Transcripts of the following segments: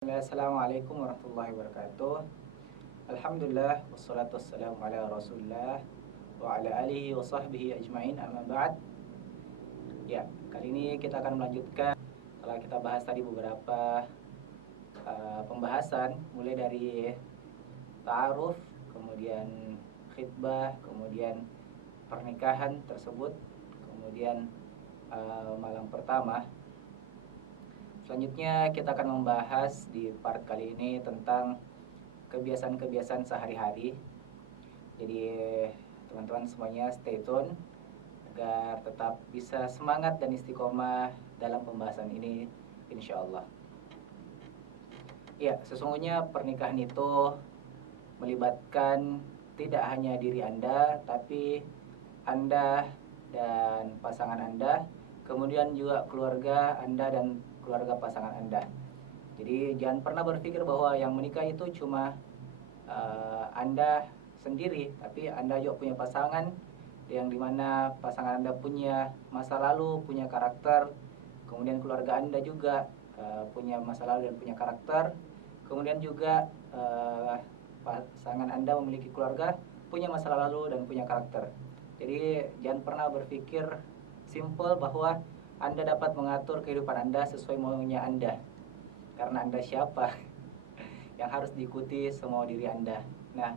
Assalamualaikum warahmatullahi wabarakatuh. Alhamdulillah wassalatu wassalamu ala Rasulillah wa ala alihi wa sahbihi ajmain, amma ba'd. Ya, kali ini kita akan melanjutkan setelah kita bahas tadi beberapa pembahasan mulai dari ta'aruf, kemudian khitbah, kemudian pernikahan tersebut, kemudian malam pertama. Selanjutnya kita akan membahas di part kali ini tentang kebiasaan-kebiasaan sehari-hari. Jadi teman-teman semuanya stay tune agar tetap bisa semangat dan istiqomah dalam pembahasan ini insya Allah. Ya, sesungguhnya pernikahan itu melibatkan tidak hanya diri Anda, tapi Anda dan pasangan Anda, kemudian juga keluarga Anda dan keluarga pasangan Anda. Jadi jangan pernah berpikir bahwa yang menikah itu cuma Anda sendiri, tapi Anda juga punya pasangan, yang dimana pasangan Anda punya masa lalu, punya karakter, kemudian keluarga Anda juga punya masa lalu dan punya karakter, kemudian juga pasangan Anda memiliki keluarga, punya masa lalu dan punya karakter. Jadi jangan pernah berpikir simple bahwa Anda dapat mengatur kehidupan Anda sesuai maunya Anda. Karena Anda siapa yang harus diikuti semua diri Anda. Nah,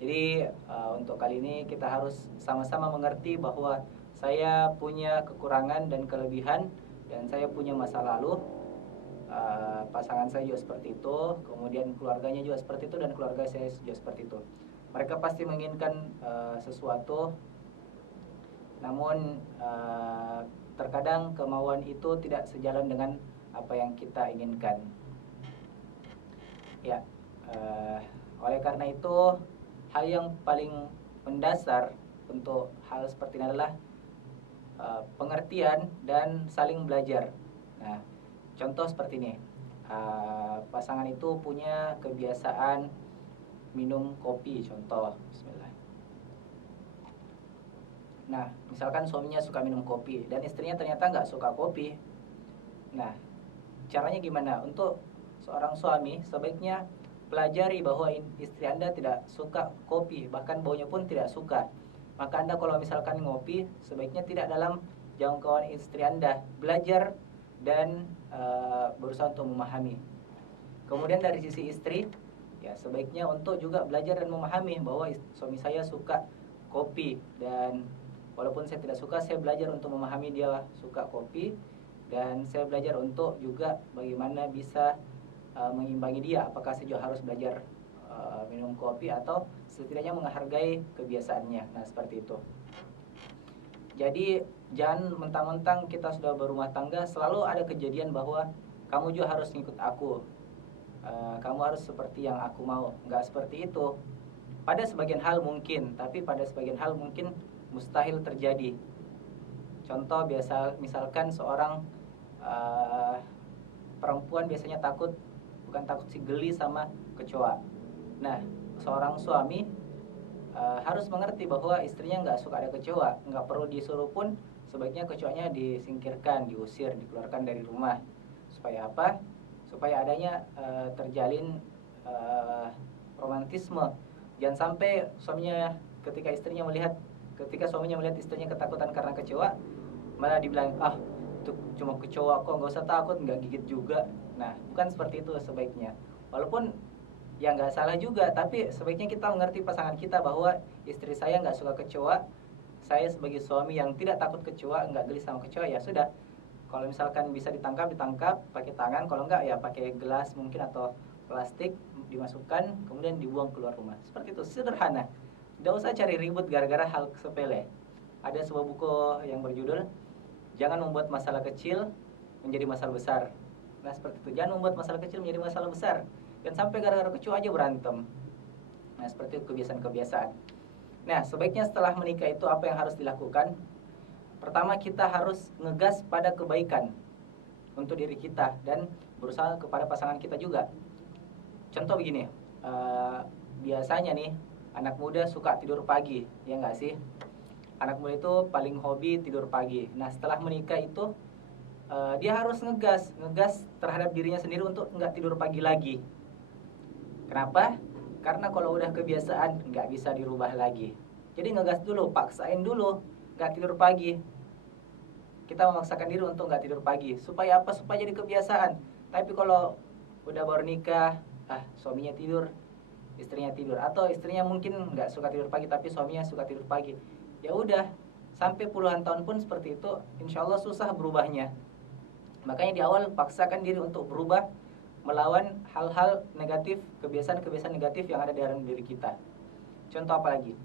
jadi untuk kali ini kita harus sama-sama mengerti bahwa saya punya kekurangan dan kelebihan, dan saya punya masa lalu. Pasangan saya juga seperti itu, kemudian keluarganya juga seperti itu, dan keluarga saya juga seperti itu. Mereka pasti menginginkan sesuatu, namun terkadang kemauan itu tidak sejalan dengan apa yang kita inginkan. Ya, oleh karena itu hal yang paling mendasar untuk hal seperti ini adalah pengertian dan saling belajar. Nah, contoh seperti ini, pasangan itu punya kebiasaan minum kopi, contoh. Bismillah. Nah, misalkan suaminya suka minum kopi dan istrinya ternyata nggak suka kopi. Nah, caranya gimana? Untuk seorang suami sebaiknya pelajari bahwa istri Anda tidak suka kopi, bahkan baunya pun tidak suka. Maka Anda kalau misalkan ngopi, sebaiknya tidak dalam jangkauan istri Anda. Belajar dan berusaha untuk memahami. Kemudian dari sisi istri, ya sebaiknya untuk juga belajar dan memahami bahwa suami saya suka kopi, dan walaupun saya tidak suka, saya belajar untuk memahami dia suka kopi, dan saya belajar untuk juga bagaimana bisa mengimbangi dia. Apakah saya juga harus belajar minum kopi atau setidaknya menghargai kebiasaannya. Nah, seperti itu. Jadi jangan mentang-mentang kita sudah berumah tangga selalu ada kejadian bahwa kamu juga harus ngikut aku, kamu harus seperti yang aku mau. Nggak seperti itu. Pada sebagian hal mungkin, tapi pada sebagian hal mungkin mustahil terjadi. Contoh misalkan seorang perempuan biasanya takut, bukan takut sih, geli sama kecoa. Nah, seorang suami harus mengerti bahwa istrinya nggak suka ada kecoa, nggak perlu disuruh pun, sebaiknya kecoanya disingkirkan, diusir, dikeluarkan dari rumah. Supaya apa? Supaya adanya terjalin romantisme. Jangan sampai ketika suaminya melihat istrinya ketakutan karena kecoa, malah dibilang, ah itu cuma kecoa kok, nggak usah takut, nggak gigit juga. Nah, bukan seperti itu sebaiknya. Walaupun ya nggak salah juga, tapi sebaiknya kita mengerti pasangan kita bahwa istri saya nggak suka kecoa. Saya sebagai suami yang tidak takut kecoa, nggak geli sama kecoa, ya sudah, kalau misalkan bisa ditangkap, ditangkap pakai tangan, kalau enggak ya pakai gelas mungkin atau plastik, dimasukkan kemudian dibuang keluar rumah. Seperti itu, sederhana. Tidak usah cari ribut gara-gara hal sepele. Ada sebuah buku yang berjudul Jangan Membuat Masalah Kecil Menjadi Masalah Besar. Nah, seperti itu. Jangan membuat masalah kecil menjadi masalah besar. Dan sampai gara-gara kecoa aja berantem. Nah, seperti itu kebiasaan-kebiasaan. Nah, sebaiknya setelah menikah itu apa yang harus dilakukan? Pertama, kita harus ngegas pada kebaikan untuk diri kita dan berusaha kepada pasangan kita juga. Contoh begini, biasanya nih anak muda suka tidur pagi, ya nggak sih? Anak muda itu paling hobi tidur pagi. Nah, setelah menikah itu dia harus ngegas terhadap dirinya sendiri untuk nggak tidur pagi lagi. Kenapa? Karena kalau udah kebiasaan nggak bisa dirubah lagi. Jadi ngegas dulu, paksain dulu nggak tidur pagi. Kita memaksakan diri untuk nggak tidur pagi. Supaya apa? Supaya jadi kebiasaan. Tapi kalau udah baru nikah, suaminya tidur, istrinya tidur, atau istrinya mungkin nggak suka tidur pagi tapi suaminya suka tidur pagi, ya udah sampai puluhan tahun pun seperti itu, insya Allah susah berubahnya. Makanya di awal paksakan diri untuk berubah, melawan hal-hal negatif, kebiasaan-kebiasaan negatif yang ada di dalam diri kita. Contoh apa lagi?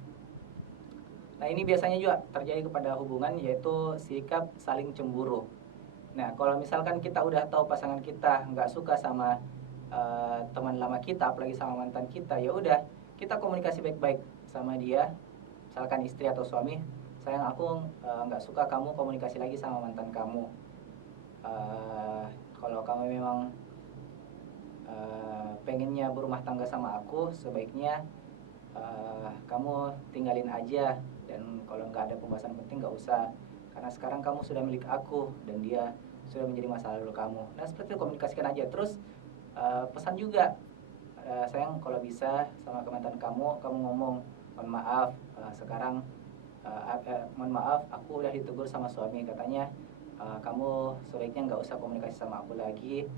Nah, ini biasanya juga terjadi kepada hubungan, yaitu sikap saling cemburu. Nah, kalau misalkan kita udah tahu pasangan kita nggak suka sama teman lama kita, apalagi sama mantan kita, ya udah kita komunikasi baik-baik sama dia. Misalkan istri atau suami, sayang, aku nggak suka kamu komunikasi lagi sama mantan kamu. Kalau kamu memang pengennya berumah tangga sama aku, sebaiknya kamu tinggalin aja, dan kalau nggak ada pembahasan penting nggak usah, karena sekarang kamu sudah milik aku dan dia sudah menjadi masa lalu kamu. Nah, seperti itu, komunikasikan aja. Terus pesan juga, sayang, kalau bisa sama mantan kamu ngomong, mohon maaf, sekarang mohon maaf, aku udah ditegur sama suami, katanya kamu sebaiknya nggak usah komunikasi sama aku lagi,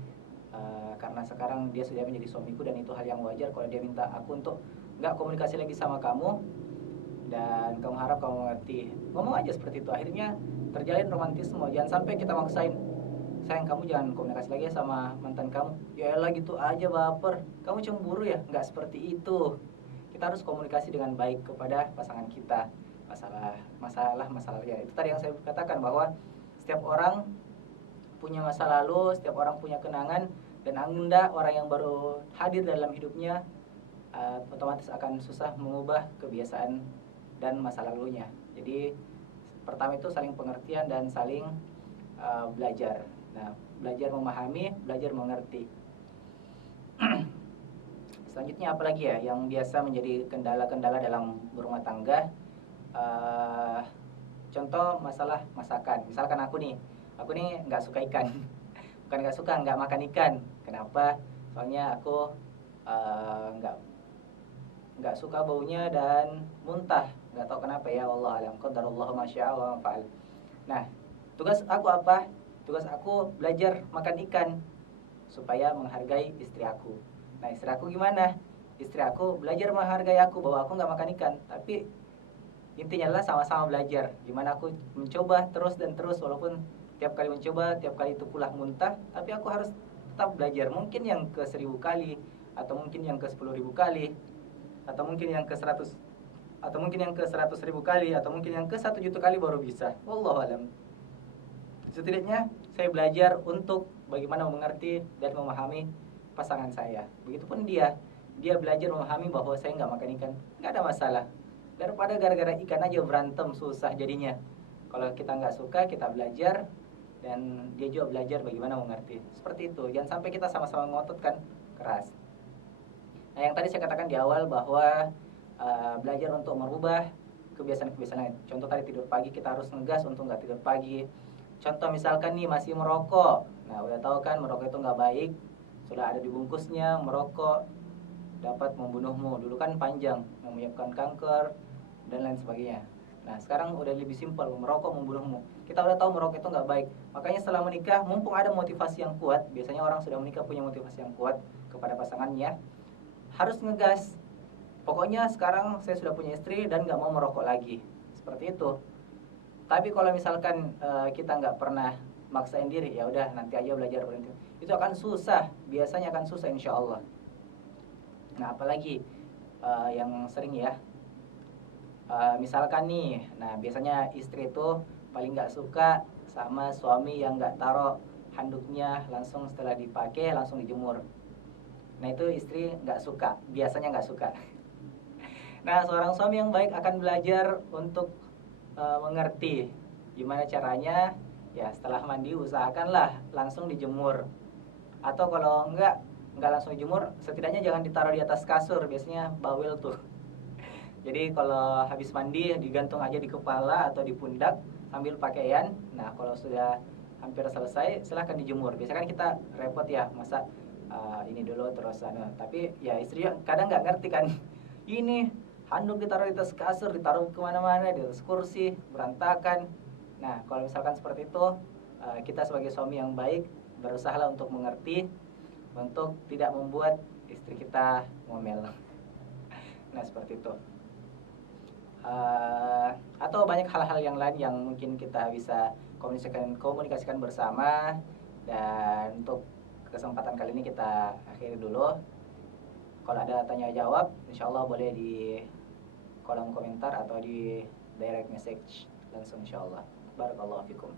karena sekarang dia sudah menjadi suamiku dan itu hal yang wajar kalau dia minta aku untuk nggak komunikasi lagi sama kamu, dan kamu harap kamu mengerti. Ngomong aja seperti itu, akhirnya terjalin romantisme. Jangan sampai kita maksain, sayang, kamu jangan komunikasi lagi sama mantan kamu. Ya elah, gitu aja baper, kamu cemburu ya? Nggak seperti itu. Kita harus komunikasi dengan baik kepada pasangan kita. Masalah ya, itu tadi yang saya katakan, bahwa setiap orang punya masa lalu, setiap orang punya kenangan, dan Anda orang yang baru hadir dalam hidupnya, otomatis akan susah mengubah kebiasaan dan masa lalunya. Jadi pertama itu saling pengertian dan saling belajar. Nah, belajar memahami, belajar mengerti. Selanjutnya apa lagi ya yang biasa menjadi kendala-kendala dalam berumah tangga? Contoh masalah masakan. Misalkan aku nih nggak suka ikan. Bukan nggak suka, nggak makan ikan. Kenapa? Soalnya aku nggak suka baunya dan muntah. Nggak tahu kenapa ya, wallahu alam, qadarullah ma syaa wa fa'al. Nah, tugas aku apa? Tugas aku belajar makan ikan supaya menghargai istri aku. Nah, istri aku gimana? Istri aku belajar menghargai aku bahwa aku nggak makan ikan, tapi intinya adalah sama-sama belajar. Gimana aku mencoba terus dan terus, walaupun tiap kali mencoba, tiap kali itu pulang muntah, tapi aku harus tetap belajar. Mungkin yang ke 1000 kali, atau mungkin yang ke 10.000 kali, atau mungkin yang ke 100, atau mungkin yang ke 100.000 kali, atau mungkin yang ke 1 juta kali baru bisa. Wallahu alam. Setidaknya saya belajar untuk bagaimana mengerti dan memahami pasangan saya. Begitupun dia belajar memahami bahwa saya nggak makan ikan, nggak ada masalah. Daripada gara-gara ikan aja berantem, susah jadinya. Kalau kita nggak suka, kita belajar, dan dia juga belajar bagaimana mengerti. Seperti itu, jangan sampai kita sama-sama ngotot kan, keras. Nah, yang tadi saya katakan di awal bahwa belajar untuk merubah kebiasaan-kebiasaan. Contoh tadi tidur pagi, kita harus ngegas untuk nggak tidur pagi. Contoh misalkan nih masih merokok. Nah, udah tahu kan merokok itu nggak baik, sudah ada di bungkusnya, merokok dapat membunuhmu. Dulu kan panjang, menyebabkan kanker dan lain sebagainya. Nah, sekarang udah lebih simpel, merokok membunuhmu. Kita udah tahu merokok itu nggak baik. Makanya setelah menikah, mumpung ada motivasi yang kuat, biasanya orang sudah menikah punya motivasi yang kuat kepada pasangannya, harus ngegas. Pokoknya sekarang saya sudah punya istri dan nggak mau merokok lagi. Seperti itu. Tapi kalau misalkan kita nggak pernah maksain diri, ya udah nanti aja belajar berhenti. Itu akan susah, biasanya akan susah insya Allah. Nah, apalagi yang sering ya, misalkan nih, nah biasanya istri itu paling nggak suka sama suami yang nggak taruh handuknya langsung setelah dipakai langsung dijemur. Nah, itu istri nggak suka, biasanya nggak suka. Nah, seorang suami yang baik akan belajar untuk mengerti gimana caranya. Ya, setelah mandi usahakanlah langsung dijemur, atau kalau enggak langsung dijemur, setidaknya jangan ditaruh di atas kasur, biasanya bawel tuh. Jadi kalau habis mandi digantung aja di kepala atau di pundak sambil pakaian. Nah, kalau sudah hampir selesai, silahkan dijemur. Biasanya kan kita repot ya, masa ini dulu terus tapi ya istri kadang nggak ngerti kan. Ini handuk ditaruh di atas kasur, ditaruh kemana-mana, di atas kursi, berantakan. Nah, kalau misalkan seperti itu, kita sebagai suami yang baik berusaha untuk mengerti, untuk tidak membuat istri kita ngomel. Nah, seperti itu. Atau banyak hal-hal yang lain yang mungkin kita bisa komunikasikan bersama. Dan untuk kesempatan kali ini kita akhiri dulu. Kalau ada tanya jawab, insya Allah boleh di kolom komentar atau di direct message langsung, insya Allah. Barakallahu fikum.